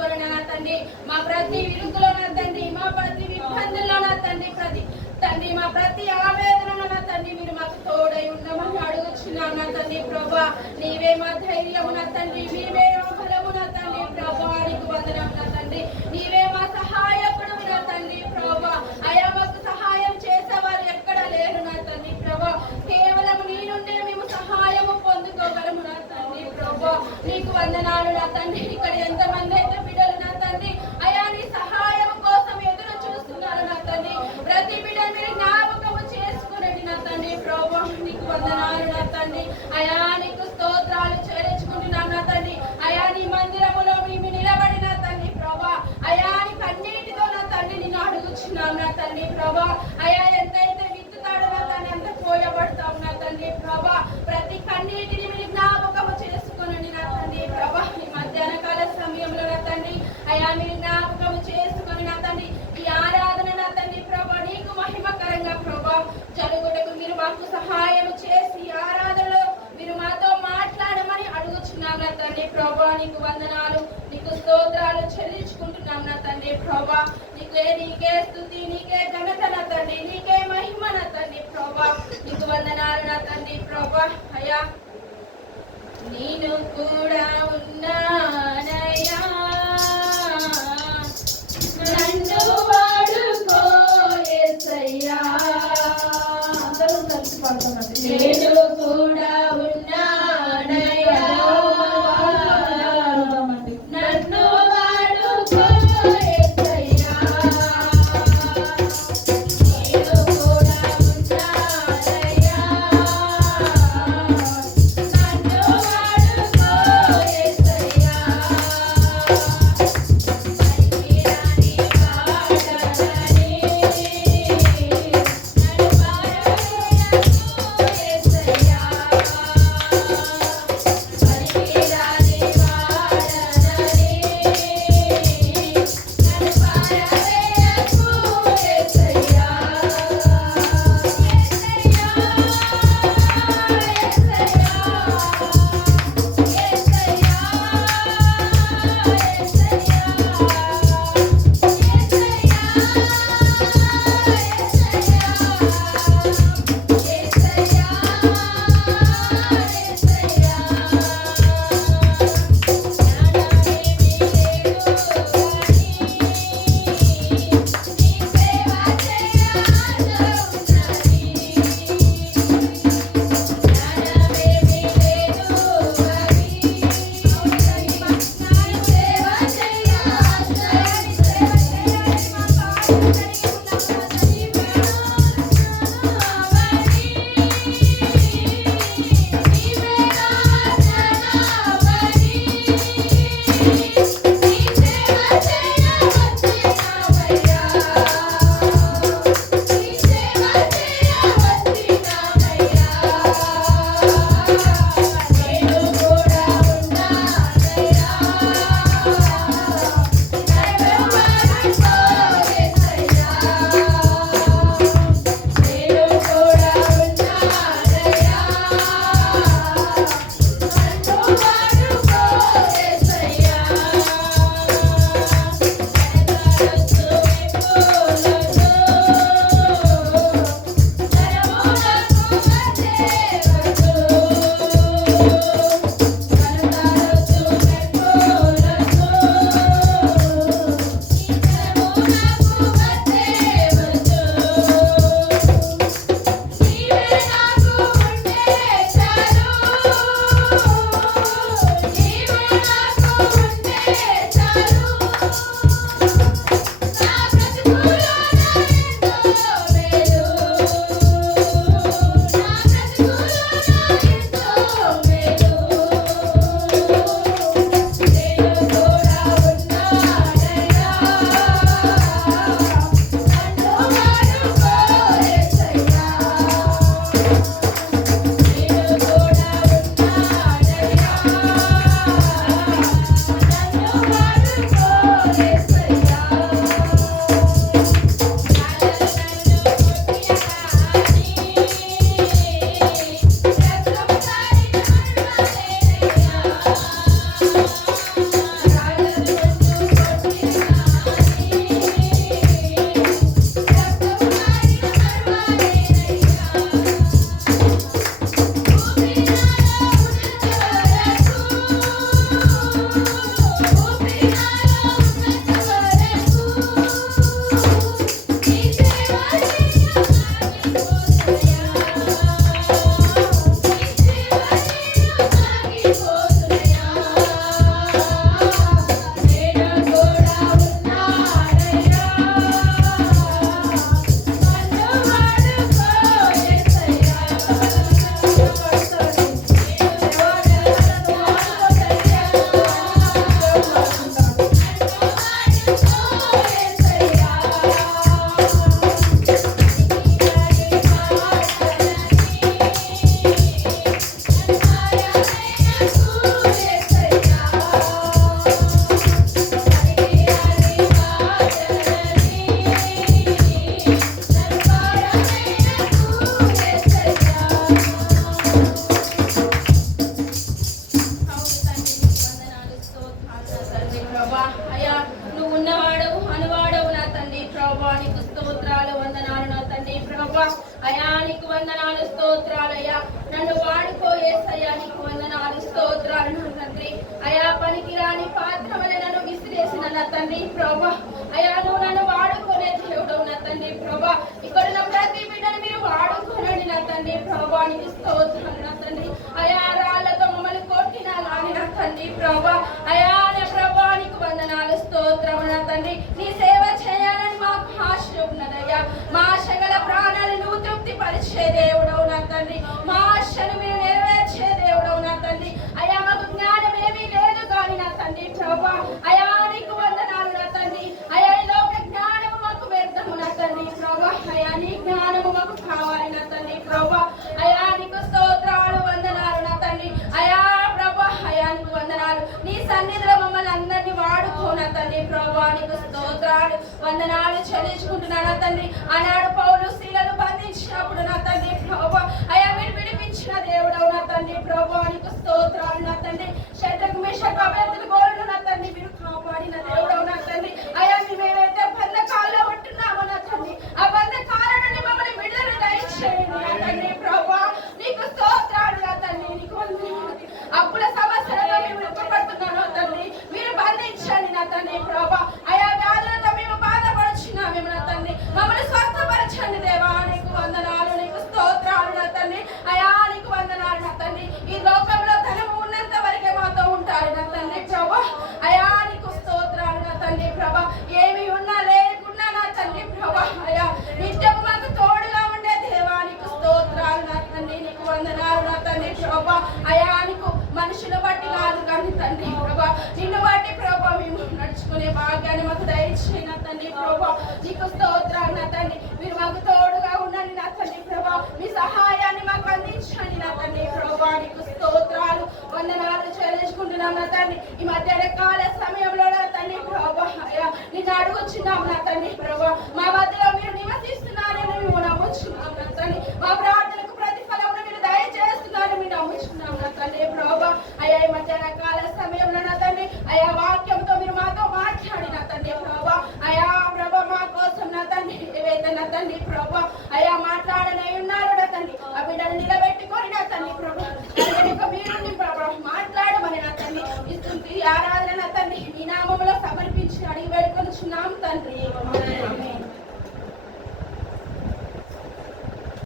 పొందుకొని నా తండ్రి మా ప్రతి విరుకులో నా తండ్రి మా ప్రతి ఇబ్బందుల్లో నా తండ్రి తండ్రి మా ప్రతి ఆవేదనలో నా తండ్రి మీరు మాకు తోడై ఉండమని అడుగుచున్నాం నా తండ్రి ప్రభా నీవే మా ధైర్యము నా తండ్రి నీవే మా బలము నా తండ్రి ప్రభా నీకు వందనం నా తండ్రి నీవే మా సహాయకుడు నా తండ్రి ప్రభా అయా మాకు సహాయం చేసేవారు ఎక్కడ లేరు నా తండ్రి ప్రభా కేవలం నీ నుండే మేము సహాయము పొందుకోగలము నా తండ్రి ప్రభా నీకు వందనాలు నా తండ్రి ఇక్కడ ఎంతమంది అయితే బిడ్డలు నా తండ్రి అయా నీ సహాయం కోసం ఎదురు చూస్తున్నారు నా తండ్రి ప్రతి బిడ్డ మీరు జ్ఞాపకము చేసుకునండి నా తండ్రి ప్రభా నీకు వందనాలు నా తండ్రి అయా నీకు స్తోత్రాలు చెల్లించుకుంటున్నాం నా తండ్రి అయా నీ మందిరములో మేము నిలబడిన తండ్రి ప్రభా అయా నీ కన్నీటితో నా తండ్రి నిన్ను అడుగుచున్నాం నా తండ్రి ప్రభా అయా ఎంతైతే విత్తుతాడో నా తండ్రి అంత కోయబడతాం నా తండ్రి ప్రభా ప్రతి కన్నీటిని మీరు జ్ఞాపకము చేసుకునండి నా తండ్రి ప్రభా ఈ మధ్యాహ్న కాల సమయంలో నా తండ్రి అయా మీరు జ్ఞాపకము చేసుకుని నా తండ్రి ఈ ఆరాధన నా తండ్రి ప్రభా నీకు మహిమకరంగా ప్రభా జరుగుటకు మీరు మాకు సహాయం చేసి ఆరాధనలో మీరు మాతో మాట్లాడమని అడుగుచున్నాం నా తండ్రి ప్రభా నీకు వందనాలు నీకు స్తోత్రాలు చెల్లించుకుంటున్నాం నా తండ్రి ప్రభా నీకే స్తుతి నీకే ఘనత నా తండ్రి నీకే మహిమ నా తండ్రి ప్రభా నీకు వందనాలు నా తండ్రి ప్రభా అయ్యా నేను కూడా ఉన్నానయ్యా నన్ను వాడుకో యేసయ్యా అందరూ కలిసి పాడుతున్నారు నేను కూడా ఉన్నానయ్యా నన్ను వాడుకో యేసయ్యా నేను కూడా ఉన్నానయ్యా నన్ను వాడుకో యేసయ్యా పరికిరాని వాడనని నన్ను వాడేయకు యేసయ్యా స్తోత్రాలయ్యా. నన్ను వాడుకో యేసయ్యా, నీకు వందనాలు స్తోత్రాలు నా తండ్రి. అయా పనికి రాని పాత్ర వలె నన్ను విసిరేసిన నా తండ్రి ప్రభా, అయా నువ్వు నన్ను వాడుకునే దేవుడు నా తండ్రి ప్రభా. ఇక్కడ నా ప్రతి బిడ్డను మీరు వాడుకోనండి నా తండ్రి ప్రభా, నీకు స్తోత్రాలు నా తండ్రి. అయా రాళ్లతో మమ్మల్ని కొట్టినా కానీ నా తండ్రి ప్రభా, అయా నా ప్రభా నీకు వందనాలు స్తోత్రం నా తండ్రి. నీ సేవ చేయాలని మాకు ఆశ ఉన్నదయ్యా. మా ఆశగల ప్రాణాలు నువ్వు తృప్తి పరిచే దేవుడవు నా తండ్రి. మా ఆశను మీరు నెరవేర్చే దేవుడవు నా తండ్రి. అయా మాకు జ్ఞానం ఏమీ లేదు కానీ నా తండ్రి ప్రభా, అయా నీకు వందనాలు నా తండ్రి. అయా ఈ లోక జ్ఞానము మాకు వ్యర్థము నా తండ్రి ప్రభా, అయా నీ జ్ఞానము మాకు కావాలి నా తండ్రి ప్రభా. అయా నీకు స్తోత్రాలు వందనాలు నా తండ్రి. అయా ప్రభా, అయా నీకు వందనాలు. నీ సన్నిధిలో మమ్మల్ని అందరినీ వాడుకో నా తండ్రి ప్రభా, నీకు స్తోత్రాలు వందనాలు చెల్లించుకుంటున్నా నా తండ్రి. ఆనాడు పౌలు శీలను బంధించినప్పుడు నా తండ్రి ప్రభా, అయా మీరు విడిపించిన దేవుడవు నా తండ్రి ప్రభా, నీకు స్తోత్రాలు నా తండ్రి. శత్రుకు మేషకు అభ్యర్థులు గోరును నా తండ్రి మీరు కాపాడిన దేవుడవు నా తండ్రి. అయా మేమైతే బంధకాల్లో ఉంటున్నామో నా తండ్రి, ఆ బంధకాల నుండి మమ్మల్ని విడుదల దయచేయండి నా తండ్రి ప్రభా, నీకు స్తోత్రాలు నా తండ్రి. నీకు వందనాలు. అప్పుల సమస్యలతో మేము దుఃఖపడుతున్నాను తండ్రి, మీరు బంధించండి నా తండ్రి ప్రభా. అయా వ్యాధులతో మేము బాధపడుచున్నాము నా తండ్రి, మమ్మల్ని స్వస్థపరచండి దేవా, నీకు వందనాలు, నీకు స్తోత్రాలు నా తండ్రి. అయా నీకు వందనాలు నా తండ్రి. ఈ లోకంలో ధనము ఉన్నంత వరకే మాతో ఉంటారు నా తండ్రి ప్రభా, అయా నీకు స్తోత్రాలు నా తండ్రి ప్రభా. ఏమి ఉన్నా లేకున్నా నా తండ్రి ప్రభా, అయా నిత్యము మాకు తోడుగా ఉండే దేవా, నీకు స్తోత్రాలు నా తండ్రి. నీకు వందనాలు నా తండ్రి ప్రభా. అయా నీకు మనుషుల బట్టి కాదు కానీ తండ్రి ప్రభా, నిన్ను బట్టి ప్రభా మేము నడుచుకునే భాగ్యాన్ని మాకు దయచేయి నా తండ్రి ప్రభా, నీకు స్తోత్రాలు నా తండ్రి. మీరు మాకు తోడుగా ఉండండి నా తండ్రి ప్రభా, మీ సహాయాన్ని మాకు అందించండి నా తండ్రి ప్రభా, నీకు స్తోత్రాలు వందనాలు చెల్లించుకుంటున్నాం నా తండ్రి. ఈ మధ్యాహ్న కాల సమయంలో నా తండ్రి ప్రభా, అయా నిన్ను అడుగుచున్నాం నా తండ్రి ప్రభా, మా